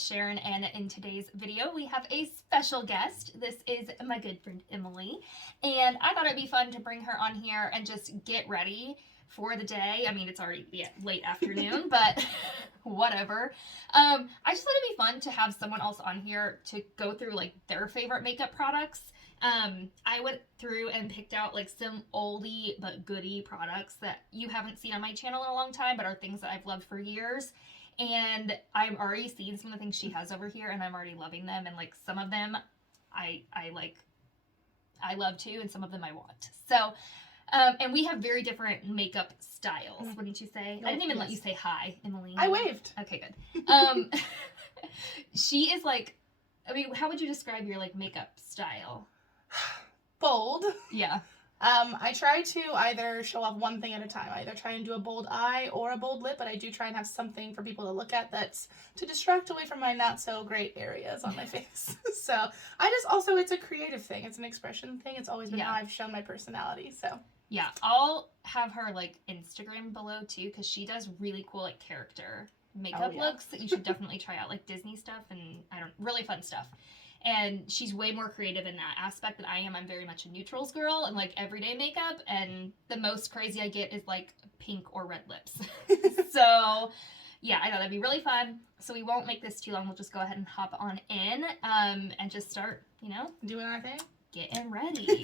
it's Sharon, and in today's video we have a special guest. This is my good friend Emily, and I thought it'd be fun to bring her on here and just get ready for the day. I mean, it's already late afternoon, but whatever. I just thought it'd be fun to have someone else on here to go through like their favorite makeup products. I went through and picked out like some oldie but goodie products that you haven't seen on my channel in a long time, but are things that I've loved for years. And I'm already seeing some of the things she has over here, and I'm already loving them. And like some of them I love too, and some of them I want. So, and we have very different makeup styles, wouldn't you say? I didn't even let you say hi, Emily. I waved. Okay, good. She is like, I mean, how would you describe your like makeup style? Bold. Yeah. I try to either show off one thing at a time. I either try and do a bold eye or a bold lip, but I do try and have something for people to look at that's to distract away from my not so great areas on my face. So it's a creative thing. It's an expression thing. It's always been how I've shown my personality. So yeah, I'll have her like Instagram below too, because she does really cool like character makeup looks that you should definitely try out, like Disney stuff and really fun stuff. And she's way more creative in that aspect than I am. I'm very much a neutrals girl and like everyday makeup, and the most crazy I get is like pink or red lips. So yeah, I thought that'd be really fun. So we won't make this too long. We'll just go ahead and hop on in and just start, doing our thing. Getting ready.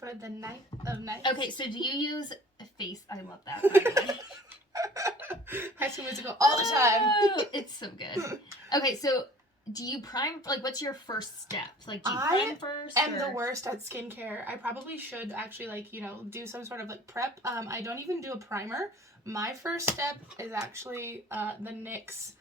For the night of nights. Okay, so do you use a face? I love that. By the way. High School Musical all the time. It's so good. Okay, so do you prime? Like, what's your first step? Like, do you prime first? I'm the worst at skincare. I probably should actually, like, do some sort of, like, prep. I don't even do a primer. My first step is actually the NYX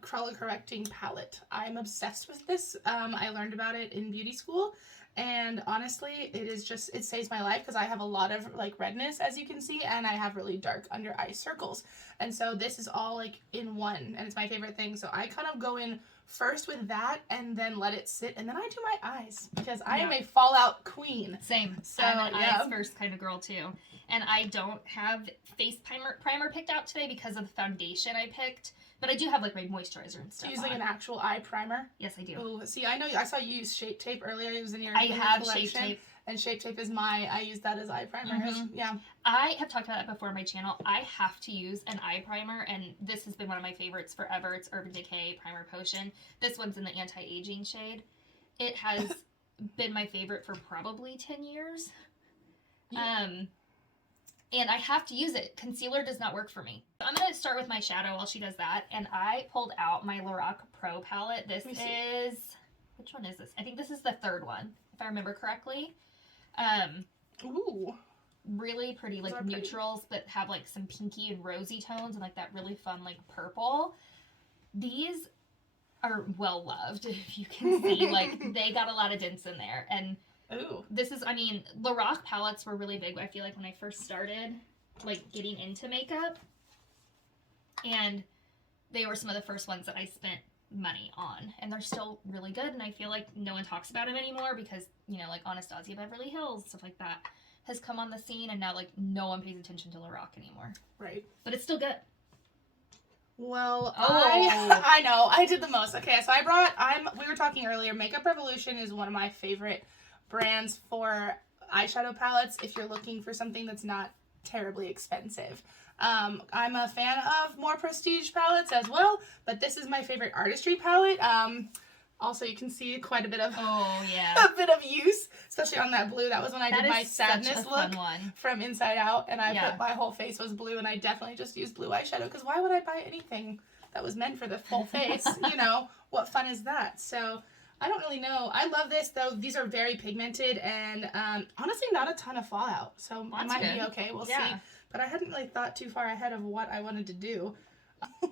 Color Correcting Palette. I'm obsessed with this. I learned about it in beauty school. And honestly, it saves my life because I have a lot of like redness, as you can see, and I have really dark under eye circles. And so this is all like in one, and it's my favorite thing. So I kind of go in first with that and then let it sit, and then I do my eyes because I am a fallout queen. Same. So I'm an eyes first kind of girl too. And I don't have face primer picked out today because of the foundation I picked. But I do have like my moisturizer and stuff. Do you use like an actual eye primer? Yes, I do. Oh, see, I saw you use Shape Tape earlier. It was in your I have collection. Shape Tape. And Shape Tape is I use that as eye primer. Yeah. I have talked about that before on my channel. I have to use an eye primer, and this has been one of my favorites forever. It's Urban Decay Primer Potion. This one's in the anti-aging shade. It has been my favorite for probably 10 years. Yeah. And I have to use it. Concealer does not work for me. So I'm going to start with my shadow while she does that. And I pulled out my Lorac Pro palette. This is, which one is this? I think this is the third one, if I remember correctly. Ooh. Really pretty, like neutrals, but have like some pinky and rosy tones and like that really fun like purple. These are well loved, if you can see. Like they got a lot of dents in there. And ooh. This is, I mean, Lorac palettes were really big, I feel like, when I first started, like, getting into makeup. And they were some of the first ones that I spent money on. And they're still really good, and I feel like no one talks about them anymore because, like, Anastasia Beverly Hills, stuff like that, has come on the scene, and now, like, no one pays attention to Lorac anymore. Right. But it's still good. Well, I know. I did the most. Okay, so we were talking earlier, Makeup Revolution is one of my favorite brands for eyeshadow palettes if you're looking for something that's not terribly expensive. I'm a fan of more prestige palettes as well, but this is my favorite artistry palette. Also, you can see quite a bit of a bit of use, especially on that blue. That was when I did my sadness look from Inside Out, and I put my whole face was blue, and I definitely just used blue eyeshadow because why would I buy anything that was meant for the full face? What fun is that? So I don't really know. I love this, though. These are very pigmented and honestly not a ton of fallout. So I might be okay. We'll see. But I hadn't really thought too far ahead of what I wanted to do.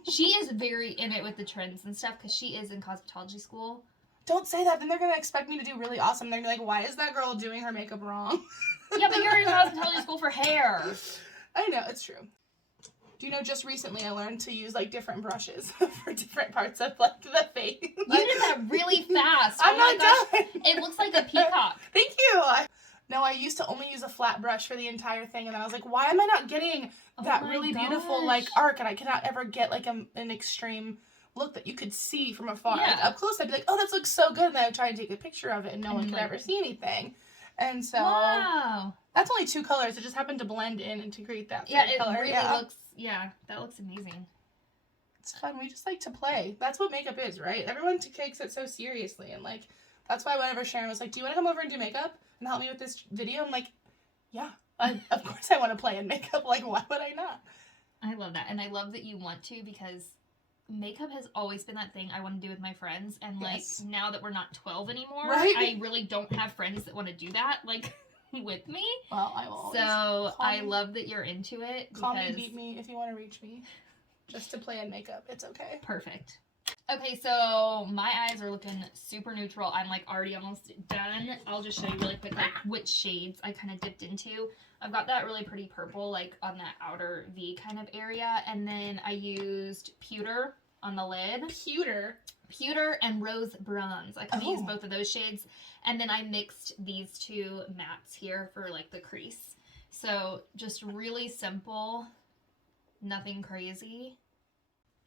She is very in it with the trends and stuff because she is in cosmetology school. Don't say that. Then they're going to expect me to do really awesome. They're going to be like, why is that girl doing her makeup wrong? Yeah, but you're in cosmetology school for hair. I know. It's true. Do you know, just recently I learned to use, like, different brushes for different parts of, like, the face. You did that really fast. I'm not done. It looks like a peacock. Thank you. No, I used to only use a flat brush for the entire thing, and then I was like, why am I not getting that really beautiful, like, arc, and I cannot ever get, like, an extreme look that you could see from afar. Yeah. Like, up close, I'd be like, oh, that looks so good, and then I would try and take a picture of it, and no one could like, ever see anything. And so wow. that's only 2 colors. It just happened to blend in and to create that Yeah, third it color. really looks, that looks amazing. It's fun. We just like to play. That's what makeup is, right? Everyone takes it so seriously, and like that's why whenever Sharon was like, "Do you want to come over and do makeup and help me with this video?" I'm like, "Yeah, of course I want to play in makeup. Like, why would I not?" I love that, and I love that you want to, because makeup has always been that thing I want to do with my friends, and like now that we're not 12 anymore, right? I really don't have friends that want to do that like with me. Well, I will. So I love that you're into it. Call me, beat me if you want to reach me. Just to play in makeup, it's okay. Perfect. Okay, so my eyes are looking super neutral. I'm like already almost done. I'll just show you really quick like which shades I kind of dipped into. I've got that really pretty purple like on that outer V kind of area, and then I used pewter on the lid. Pewter and rose bronze. I kind of used both of those shades, and then I mixed these 2 mattes here for like the crease. So just really simple, nothing crazy.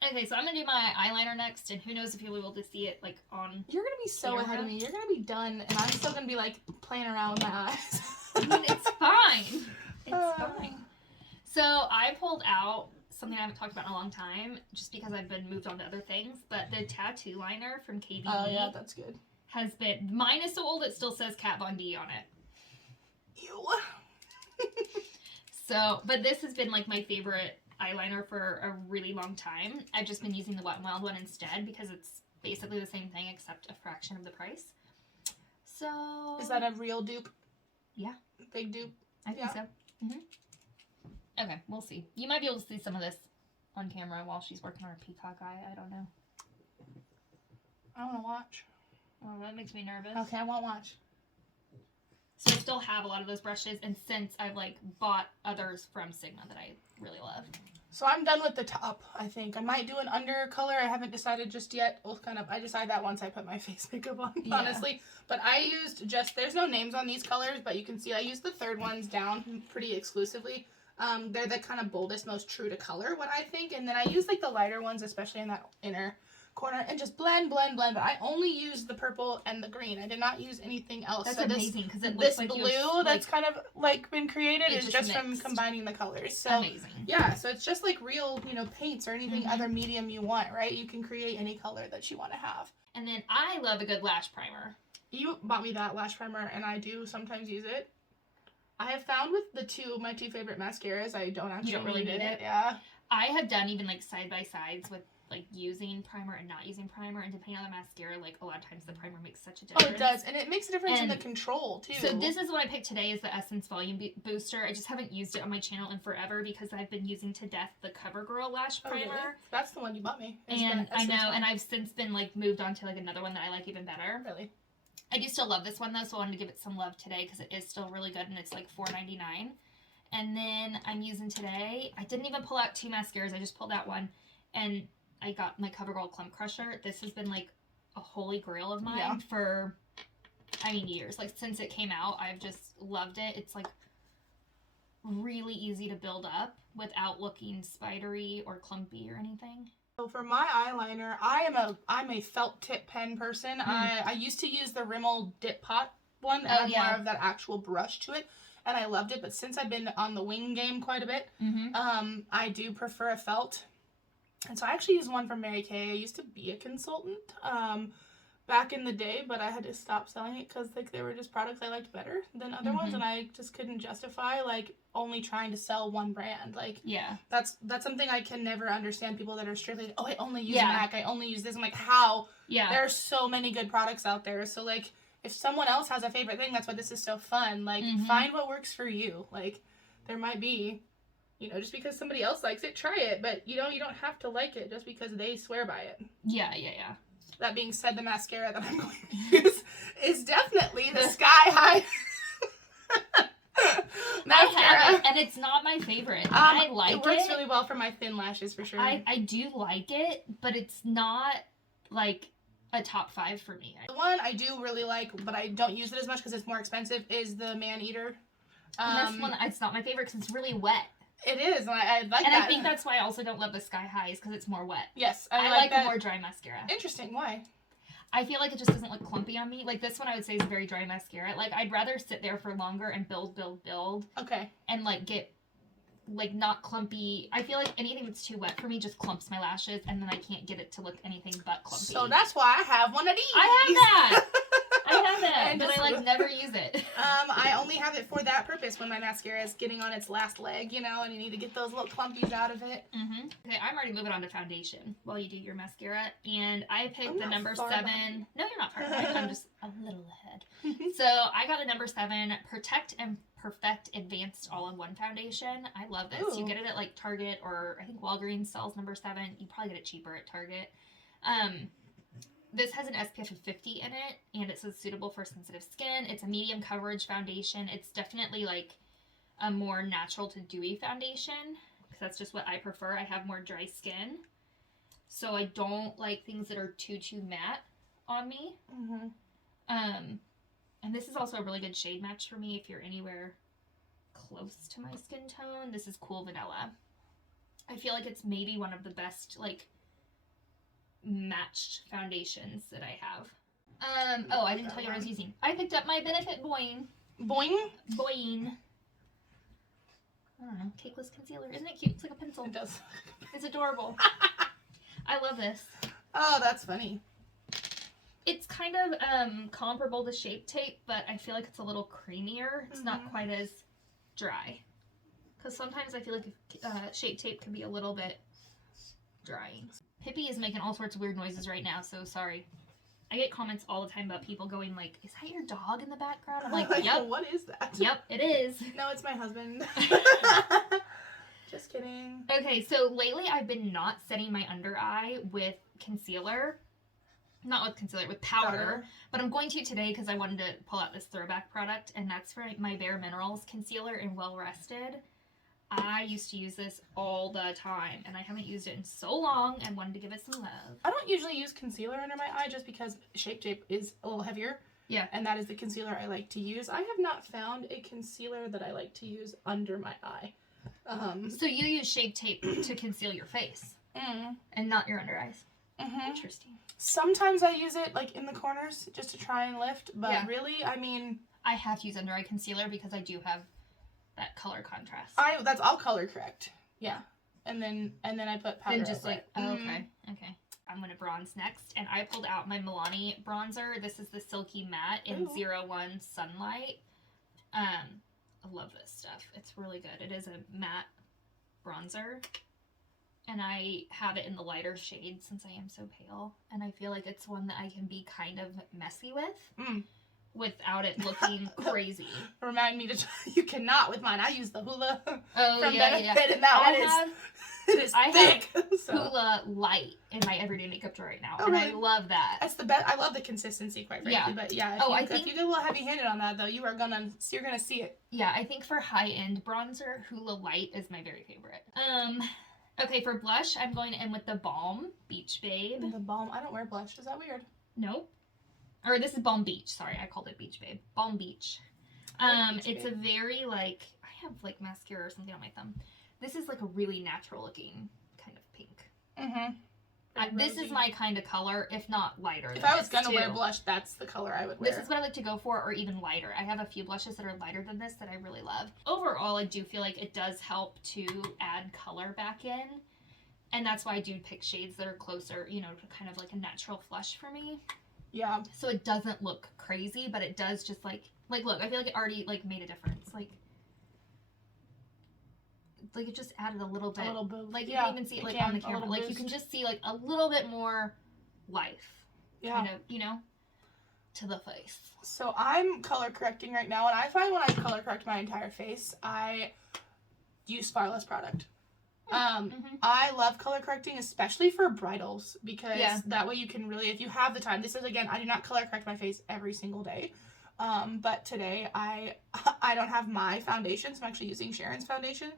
Okay, so I'm gonna do my eyeliner next, and who knows if you'll be able to see it like on. You're gonna be so ahead of me. You're gonna be done, and I'm still gonna be like playing around with my eyes. I mean, it's fine. It's fine. So I pulled out something I haven't talked about in a long time, just because I've been moved on to other things. But the tattoo liner from KVD. Oh yeah, that's good. Has been, mine is so old it still says Kat Von D on it. Ew. So, but this has been like my favorite eyeliner for a really long time. I've just been using the Wet n Wild one instead because it's basically the same thing except a fraction of the price. So is that a real dupe? Yeah. Big dupe? I think so. Okay, we'll see. You might be able to see some of this on camera while she's working on her peacock eye. I don't know. I want to watch. Oh, that makes me nervous. Okay, I won't watch. So I still have a lot of those brushes, and since I've like bought others from Sigma that I really love. So I'm done with the top, I think. I might do an under color. I haven't decided just yet. Well, I decide that once I put my face makeup on, honestly. But I used there's no names on these colors, but you can see I used the third ones down pretty exclusively. They're the kind of boldest, most true to color, what I think. And then I use like the lighter ones, especially in that inner corner, and just blend. But I only used the purple and the green. I did not use anything else. That's so amazing, because it this looks like blue that's kind of like been created is just from combining the colors. So amazing. Yeah, so it's just like real, paints or anything other medium you want, right? You can create any color that you want to have. And then I love a good lash primer. You bought me that lash primer, and I do sometimes use it. I have found with my two favorite mascaras, I don't actually really need it. Yeah. I have done even like side by sides with like using primer and not using primer, and depending on the mascara, like a lot of times the primer makes such a difference. Oh, it does, and it makes a difference in the control too. So this is what I picked today, is the Essence Volume Booster. I just haven't used it on my channel in forever because I've been using to death the CoverGirl lash primer. Really? That's the one you bought me. And I know, and I've since been like moved on to like another one that I like even better. Really? I do still love this one though, so I wanted to give it some love today because it is still really good, and it's like $4.99. And then I'm using today, I didn't even pull out 2 mascaras, I just pulled out one, and I got my CoverGirl Clump Crusher. This has been like a holy grail of mine for, years. Like since it came out, I've just loved it. It's like really easy to build up without looking spidery or clumpy or anything. So for my eyeliner, I'm a felt tip pen person. I used to use the Rimmel Dip Pot one that had more of that actual brush to it, and I loved it. But since I've been on the wing game quite a bit, I do prefer a felt. And so I actually use one from Mary Kay. I used to be a consultant back in the day, but I had to stop selling it because like they were just products I liked better than other ones, and I just couldn't justify like only trying to sell one brand. Like that's something I can never understand. People that are strictly, oh, I only use MAC, I only use this. I'm like, how? Yeah. There are so many good products out there. So like if someone else has a favorite thing, that's why this is so fun. Like find what works for you. Like there might be, just because somebody else likes it, try it. But, you don't have to like it just because they swear by it. Yeah. That being said, the mascara that I'm going to use is definitely the Sky High mascara. I have it, and it's not my favorite. I like it. It works really well for my thin lashes, for sure. I do like it, but it's not, like, a top 5 for me. The one I do really like, but I don't use it as much because it's more expensive, is the Man Eater. And this one, it's not my favorite because it's really wet. It is, and I like and that. I think that's why I also don't love the Sky Highs, because it's more wet. Yes, I like that. a more dry mascara. Interesting. Why? I feel like it just doesn't look clumpy on me. Like this one I would say is a very dry mascara. Like I'd rather sit there for longer and build. Okay. And like get like not clumpy. I feel like anything that's too wet for me just clumps my lashes, and then I can't get it to look anything but clumpy. So that's why I have one of these. I have that. And but I like never use it. I only have it for that purpose when my mascara is getting on its last leg, you know, and you need to get those little clumpies out of it. Mm-hmm. Okay, I'm already moving on to foundation while you do your mascara, and I picked the number 7. Behind. No, you're not far behind. I'm just a little ahead. So I got the number 7 Protect and Perfect Advanced All-in-One Foundation. I love this. Ooh. You get it at like Target, or I think Walgreens sells number 7. You probably get it cheaper at Target. This has an SPF of 50 in it, and it says suitable for sensitive skin. It's a medium coverage foundation. It's definitely like a more natural to dewy foundation, because that's just what I prefer. I have more dry skin, so I don't like things that are too matte on me. Mm-hmm. And this is also a really good shade match for me if you're anywhere close to my skin tone. This is Cool Vanilla. I feel like it's maybe one of the best like matched foundations that I have. I didn't tell you what I was using. I picked up my Benefit Boing. Boing? Boing. I don't know. Cakeless concealer. Isn't it cute? It's like a pencil. It does. It's adorable. I love this. Oh, that's funny. It's kind of comparable to Shape Tape, but I feel like it's a little creamier. It's not quite as dry. Because sometimes I feel like Shape Tape can be a little bit drying. Hippie is making all sorts of weird noises right now, so sorry. I get comments all the time about people going like, is that your dog in the background? I'm like, yep. What is that? Yep, it is. No, it's my husband. Just kidding. Okay, so lately I've been not setting my under eye with concealer. Not with concealer, with powder. But I'm going to today because I wanted to pull out this throwback product, and that's for my Bare Minerals concealer in Well Rested. I used to use this all the time, and I haven't used it in so long and wanted to give it some love. I don't usually use concealer under my eye just because Shape Tape is a little heavier. Yeah. And that is the concealer I like to use. I have not found a concealer that I like to use under my eye. So you use Shape Tape to conceal your face and not your under eyes. Interesting. Sometimes I use it like in the corners just to try and lift, but really, I mean... I have to use under eye concealer because I do have that color contrast. I'll color correct. Yeah. And then I put powder. And just like, okay. I'm gonna bronze next, and I pulled out my Milani bronzer. This is the Silky Matte in 01 Sunlight. I love this stuff. It's really good. It is a matte bronzer, and I have it in the lighter shade since I am so pale, and I feel like it's one that I can be kind of messy with. Without it looking crazy. Remind me to you cannot with mine. I use the Hoola from Benefit, and that one is thick. Hoola Light in my everyday makeup drawer right now, and really? I love that. That's the best. I love the consistency, quite frankly. But yeah, if you get a little heavy-handed on that though, you're gonna see it. Yeah, I think for high-end bronzer, Hoola Light is my very favorite. Okay, for blush, I'm going to end with the Balm Beach Babe. The Balm. I don't wear blush. Is that weird? Nope. Or this is Balm Beach. Sorry, I called it Beach Babe. Balm Beach. It's a very like, I have like mascara or something on my thumb. This is like a really natural looking kind of pink. This is my kind of color, if not lighter. If I was gonna wear blush, that's the color I would wear. This is what I like to go for, or even lighter. I have a few blushes that are lighter than this that I really love. Overall, I do feel like it does help to add color back in. And that's why I do pick shades that are closer, you know, to kind of like a natural flush for me. Yeah. So it doesn't look crazy, but it does just like look, I feel like it already like made a difference. Like it just added a little bit. Like you can even see it like on the camera. Like you can just see like a little bit more life. Yeah. Kind of, you know, to the face. So I'm color correcting right now, and I find when I color correct my entire face, I use far less product. I love color correcting, especially for bridals, because that way you can really, if you have the time, this is, again, I do not color correct my face every single day, but today I don't have my foundation, so I'm actually using Sharon's foundation,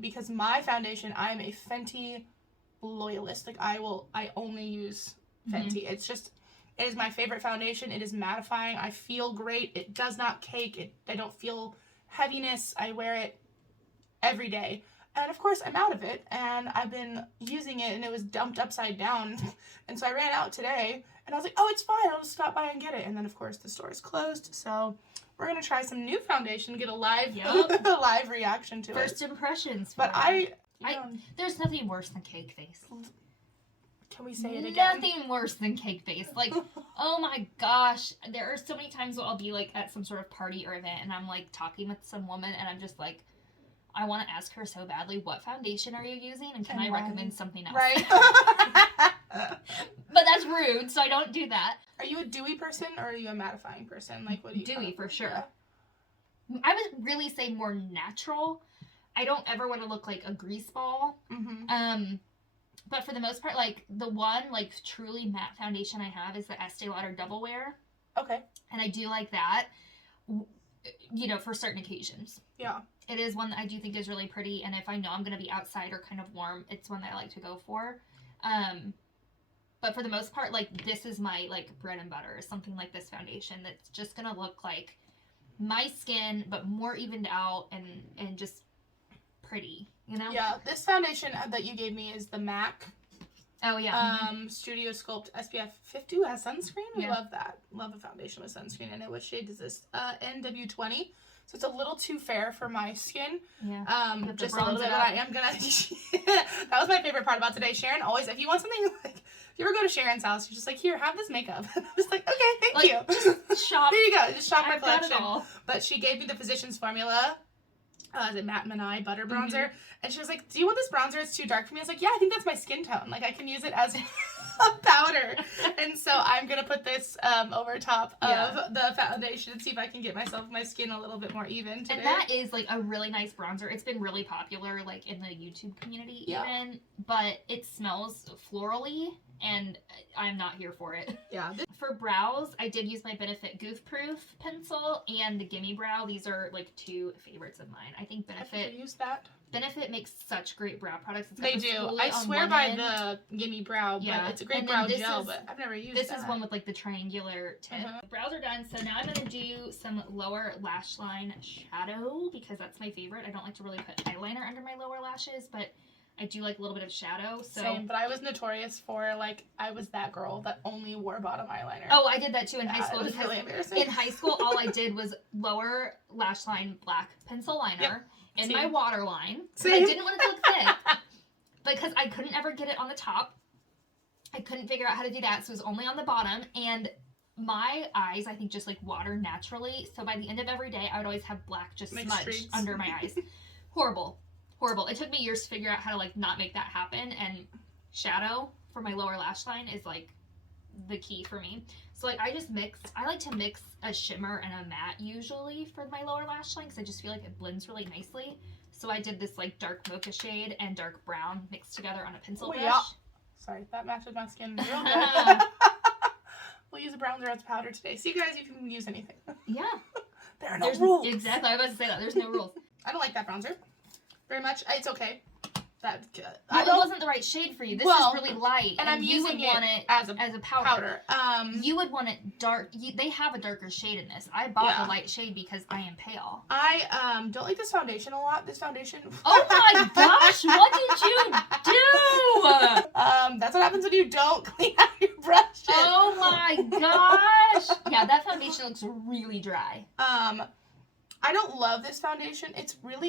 because my foundation, I'm a Fenty loyalist. Like, I only use Fenty. It is my favorite foundation. It is mattifying. I feel great. It does not cake. I don't feel heaviness. I wear it every day. And of course, I'm out of it, and I've been using it, and it was dumped upside down. And so I ran out today, and I was like, oh, it's fine. I'll just stop by and get it. And then, of course, the store is closed. So we're going to try some new foundation, get a live, a live reaction to First impressions. But there's nothing worse than cake face. Can we say it again? Nothing worse than cake face. Like, oh my gosh. There are so many times where I'll be, like, at some sort of party or event, and I'm, like, talking with some woman, and I'm just like, I want to ask her so badly, what foundation are you using? And can I recommend something else? Right. But that's rude, so I don't do that. Are you a dewy person or are you a mattifying person? Like, what do you Dewy, for sure. Yeah. I would really say more natural. I don't ever want to look like a grease ball. Mm-hmm. But for the most part, like, the one, like, truly matte foundation I have is the Estee Lauder Double Wear. Okay. And I do like that, you know, for certain occasions. Yeah. It is one that I do think is really pretty, and if I know I'm going to be outside or kind of warm, it's one that I like to go for. But for the most part, like, this is my, like, bread and butter, something like this foundation that's just going to look like my skin, but more evened out and just pretty, you know? Yeah, this foundation that you gave me is the MAC. Oh, yeah. Studio Sculpt SPF 50 has sunscreen. We love that. Love a foundation with sunscreen in it. What shade is this? NW20. So it's a little too fair for my skin. Yeah. Just a little bit, but I am gonna. That was my favorite part about today. Sharon always, if you want something, like, if you ever go to Sharon's house, you're just like, here, have this makeup. I'm just like, okay, thank you. Just shop. There you go. Just shop my I've got collection. it all. But she gave me the Physicians Formula, the Matte Manai Butter Bronzer, and she was like, do you want this bronzer? It's too dark for me. I was like, yeah, I think that's my skin tone. Like, I can use it as a powder. And so I'm going to put this over top of the foundation and see if I can get my skin a little bit more even today. And that is, like, a really nice bronzer. It's been really popular, like, in the YouTube community even. But it smells florally, and I'm not here for it. Yeah. For brows, I did use my Benefit Goof Proof pencil and the Gimme Brow. These are, like, two favorites of mine. I think I've used that. Benefit makes such great brow products. They do. I swear by the Gimme Brow, but it's a great brow gel, but I've never used this. This is one with, like, the triangular tip. The brows are done, so now I'm going to do some lower lash line shadow, because that's my favorite. I don't like to really put eyeliner under my lower lashes, but I do like a little bit of shadow. So. Same, but I was notorious for, like, I was that girl that only wore bottom eyeliner. Oh, I did that too in high school. It was really embarrassing. In high school, all I did was lower lash line black pencil liner in my waterline. I didn't want it to look thick because I couldn't ever get it on the top. I couldn't figure out how to do that, so it was only on the bottom. And my eyes, I think, just, like, water naturally. So by the end of every day, I would always have black just smudged under my eyes. Horrible. It took me years to figure out how to, like, not make that happen, and shadow for my lower lash line is, like, the key for me. So, like, I like to mix a shimmer and a matte usually for my lower lash line, because I just feel like it blends really nicely. So I did this, like, dark mocha shade and dark brown mixed together on a pencil brush. Yeah. Sorry, that matches my skin real good. We'll use a bronzer as powder today. See, guys, you can use anything. Yeah. There are no rules. Exactly. I was about to say that. There's no rules. I don't like that bronzer very much. It's okay. It wasn't the right shade for you. This is really light, and I'm using it as a powder. You would want it dark. They have a darker shade in this. I bought the light shade because I am pale. I don't like this foundation a lot. This foundation. Oh my gosh! What did you do? That's what happens when you don't clean out your brushes. Oh my gosh! Yeah, that foundation looks really dry. I don't love this foundation. I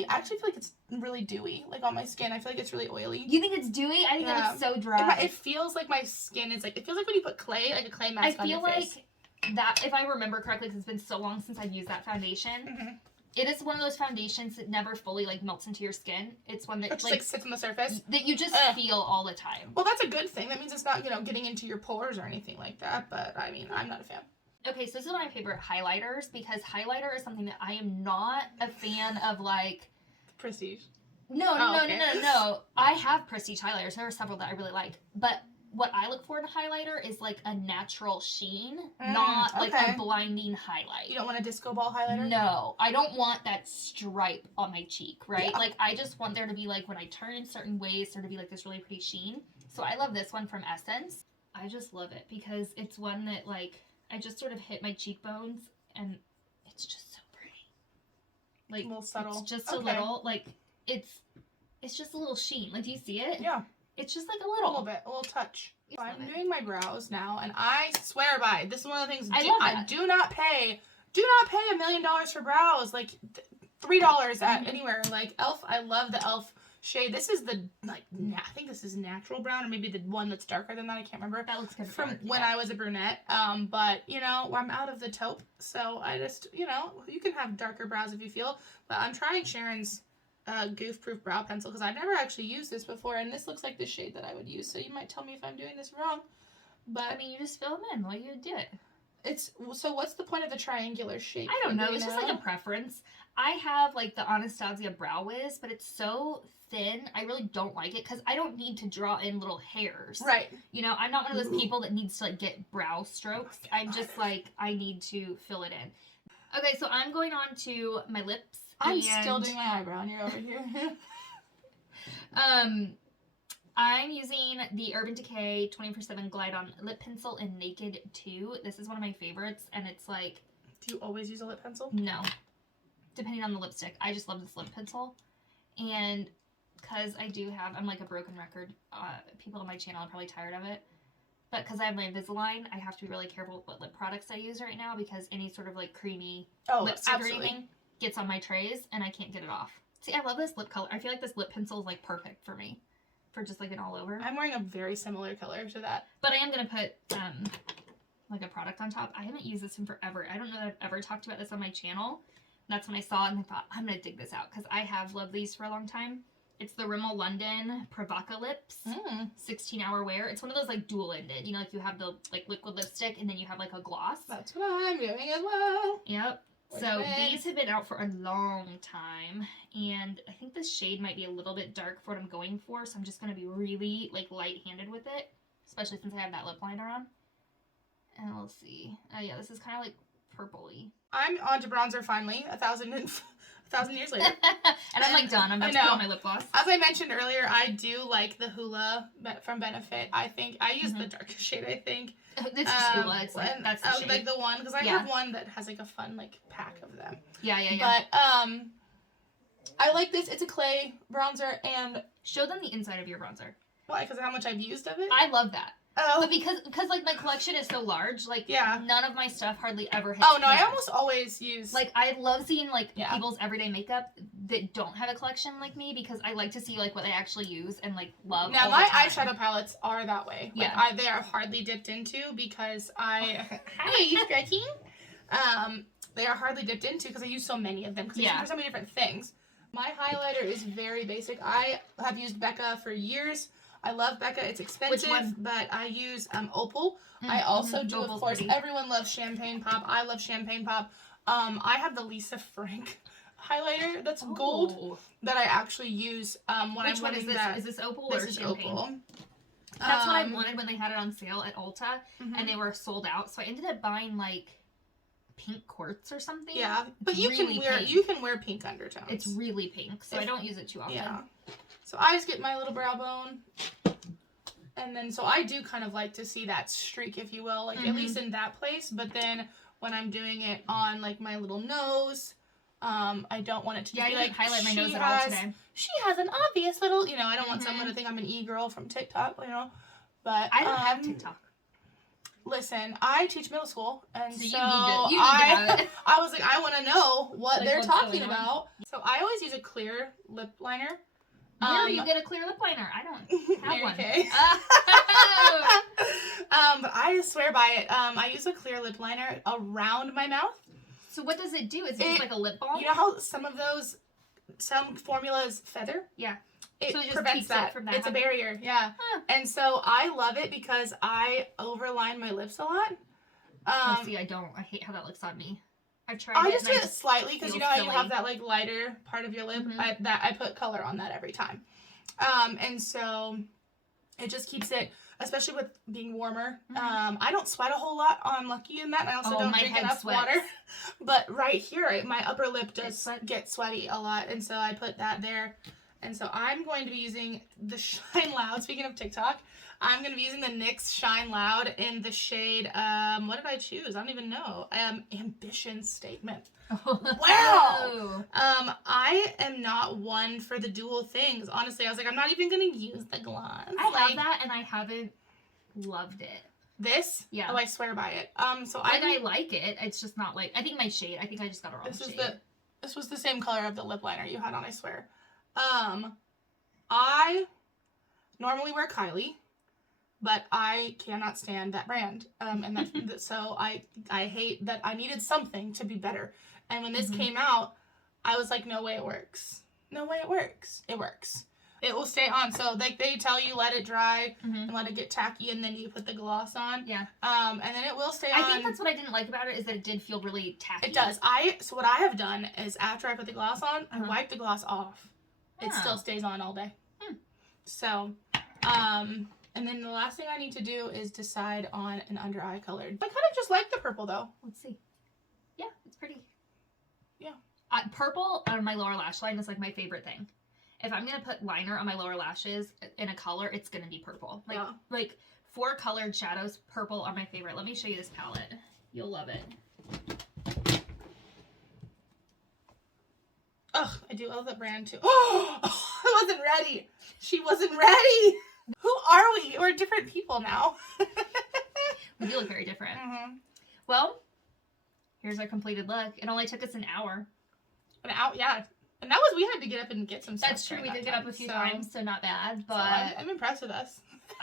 actually feel like it's really dewy, like, on my skin. I feel like it's really oily. You think it's dewy? I think it looks so dry. It feels like my skin is, like, it feels like when you put clay, like a clay mask on your face. I feel like that, if I remember correctly, because it's been so long since I've used that foundation, it is one of those foundations that never fully, like, melts into your skin. It's one that, just, like, sits on the surface. That you just feel all the time. Well, that's a good thing. That means it's not, getting into your pores or anything like that, but, I mean, I'm not a fan. Okay, so this is one of my favorite highlighters, because highlighter is something that I am not a fan of, like... Prestige. No. I have prestige highlighters. There are several that I really like. But what I look for in a highlighter is, like, a natural sheen, not, like, a blinding highlight. You don't want a disco ball highlighter? No. I don't want that stripe on my cheek, right? Yeah. Like, I just want there to be, like, when I turn in certain ways, there to be, like, this really pretty sheen. So I love this one from Essence. I just love it because it's one that, like... I just sort of hit my cheekbones, and it's just so pretty. Like, a little subtle. It's just a little, like, it's just a little sheen. Like, do you see it? Yeah. It's just like a A little. little bit, a little touch. So Love I'm it. doing my brows now, and I swear by, this is one of the things I love I that. do not pay $1 million for brows. Like, $3 at anywhere. Like, e.l.f., I love the e.l.f. shade. This is the, like, I think this is natural brown, or maybe the one that's darker than that. I can't remember. That looks good. From when I was a brunette. But, you know, I'm out of the taupe, so I just, you know, you can have darker brows if you feel. But I'm trying Sharon's Goof Proof Brow Pencil, because I've never actually used this before, and this looks like the shade that I would use, so you might tell me if I'm doing this wrong. But I mean, you just fill them in while you do it. It's, so what's the point of the triangular shape? I don't know. It's just like a preference. I have like the Anastasia Brow Wiz, but it's so thin. I really don't like it because I don't need to draw in little hairs. Right. You know, I'm not one of those people that needs to like get brow strokes. I'm just like, I need to fill it in. Okay, so I'm going on to my lips. I'm still doing my eyebrow, and you're over here. I'm using the Urban Decay 24/7 Glide On Lip Pencil in Naked 2. This is one of my favorites, and it's like... Do you always use a lip pencil? No. Depending on the lipstick. I just love this lip pencil. And because I do have... I'm like a broken record. People on my channel are probably tired of it. But because I have my Invisalign, I have to be really careful with what lip products I use right now, because any sort of like creamy lipstick or anything gets on my trays, and I can't get it off. See, I love this lip color. I feel like this lip pencil is like perfect for me. For just like an all over. I'm wearing a very similar color to that. But I am going to put like a product on top. I haven't used this in forever. I don't know that I've ever talked about this on my channel. That's when I saw it and I thought, I'm going to dig this out, because I have loved these for a long time. It's the Rimmel London Provoca Lips 16-hour wear. It's one of those like dual-ended. You know, like you have the like liquid lipstick and then you have like a gloss. That's what I'm doing as well. Yep. So these have been out for a long time, and I think this shade might be a little bit dark for what I'm going for, so I'm just going to be really like light-handed with it, especially since I have that lip liner on. And we'll see. Yeah, this is kind of like purpley. I'm on to bronzer finally, 1,000 years later. And I'm like done. I'm about to put on my lip gloss. As I mentioned earlier, I do like the Hoola from Benefit. I think I use the darkest shade, I think. It's just Hoola. It's like, that's the shade. Like the one, because I have one that has like a fun like pack of them. Yeah. But I like this. It's a clay bronzer, and show them the inside of your bronzer. Why? Because of how much I've used of it? I love that. Oh. But because like my collection is so large, like none of my stuff hardly ever hits. Oh no, I almost always use. Like I love seeing like people's everyday makeup that don't have a collection like me, because I like to see like what they actually use and like love. Now my eyeshadow palettes are that way. Like, yeah, they are hardly dipped into because I. Hi, you stretching? They are hardly dipped into because I use so many of them, because I use them for so many different things. My highlighter is very basic. I have used Becca for years. I love Becca. It's expensive, but I use Opal. I also do, Opal's of course, pretty. Everyone loves Champagne Pop. I love Champagne Pop. I have the Lisa Frank highlighter that's gold that I actually use when Which one is this? Is this Opal or Champagne? Opal. That's what I wanted when they had it on sale at Ulta, and they were sold out. So I ended up buying like pink quartz or something. Yeah, but you really can wear pink undertones. It's really pink, so I don't use it too often. Yeah. So I just get my little brow bone, and then so I do kind of like to see that streak, if you will, like at least in that place. But then when I'm doing it on like my little nose, I don't want it to just be like highlight my nose at all today. She has an obvious little, you know, I don't want someone to think I'm an e-girl from TikTok, you know. But I don't have TikTok. Listen, I teach middle school, and so, you need to have it. I was like, I want to know what they're talking going about. So I always use a clear lip liner. Where do you get a clear lip liner? I don't have one. Okay. But I swear by it. I use a clear lip liner around my mouth. So what does it do? Is it just like a lip balm? You know how some formulas feather? Yeah. It so it just prevents that. From that. It's a barrier, yeah. Huh. And so I love it because I overline my lips a lot. See, I don't. I hate how that looks on me. I've tried I just do it slightly because you know how silly. you have that like lighter part of your lip. I put color on that every time, and so it just keeps it, especially with being warmer. I don't sweat a whole lot. I'm lucky in that. I also don't drink enough water. But right here, my upper lip does get sweaty a lot, and so I put that there. And so I'm going to be using the Shine Loud. Speaking of TikTok, I'm going to be using the NYX Shine Loud in the shade, what did I choose? I don't even know. Ambition Statement. Wow. I am not one for the dual things. Honestly, I was like, I'm not even going to use the gloss. I have that and I haven't loved it. This? Yeah. Oh, I swear by it. So I like it. It's just not like, I think my shade, I think I just got a wrong shade. This was the same color of the lip liner you had on, I swear. I normally wear Kylie, but I cannot stand that brand. And that, so I hate that. I needed something to be better. And when this came out, I was like, no way it works. No way it works. It works. It will stay on. So like they tell you let it dry and let it get tacky, and then you put the gloss on. Yeah. And then it will stay on. I think that's what I didn't like about it, is that it did feel really tacky. It does. So what I have done is after I put the gloss on, I wipe the gloss off. It still stays on all day. So, and then the last thing I need to do is decide on an under eye color. I kind of just like the purple though. Let's see. Yeah, it's pretty. Yeah. Purple on my lower lash line is like my favorite thing. If I'm going to put liner on my lower lashes in a color, it's going to be purple. Like for colored shadows, purple are my favorite. Let me show you this palette. You'll love it. Ugh, I do love that brand too. Oh, I wasn't ready. She wasn't ready. Who are we? We're different people now. We do look very different. Well, here's our completed look. It only took us an hour. An hour, yeah. And that was, we had to get up and get some stuff. That's true. We did get up a few times, so not bad. But so I'm impressed with us.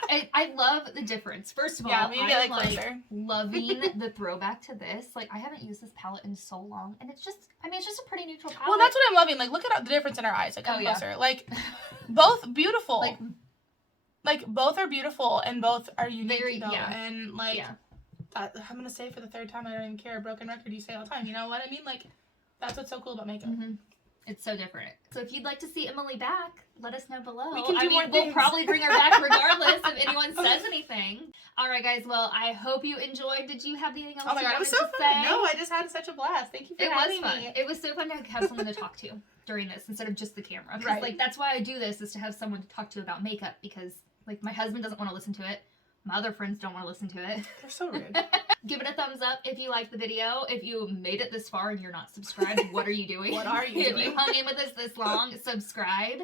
I love the difference. First of all, I'm like loving the throwback to this. Like, I haven't used this palette in so long, and it's just, I mean, it's just a pretty neutral palette. Well, that's what I'm loving. Like, look at the difference in our eyes. Like, come closer. Like, both beautiful. Like, both are beautiful, and both are unique. Very, And, like, I'm going to say for the third time, I don't even care. A broken record, you say all the time. You know what I mean? Like, that's what's so cool about makeup. It's so different. So if you'd like to see Emily back, let us know below. We can do more things. We'll probably bring her back regardless if anyone says anything. All right, guys. Well, I hope you enjoyed. Did you have anything else you wanted to say? Oh my God, it was so fun. No, I just had such a blast. Thank you for having me. It was so fun to have someone to talk to during this instead of just the camera. Because, like, that's why I do this, is to have someone to talk to about makeup, because, like, my husband doesn't want to listen to it. My other friends don't want to listen to it. They're so rude. Give it a thumbs up if you liked the video. If you made it this far and you're not subscribed, what are you doing? What are you doing? If you hung in with us this long, subscribe.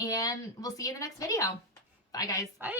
And we'll see you in the next video. Bye, guys. Bye.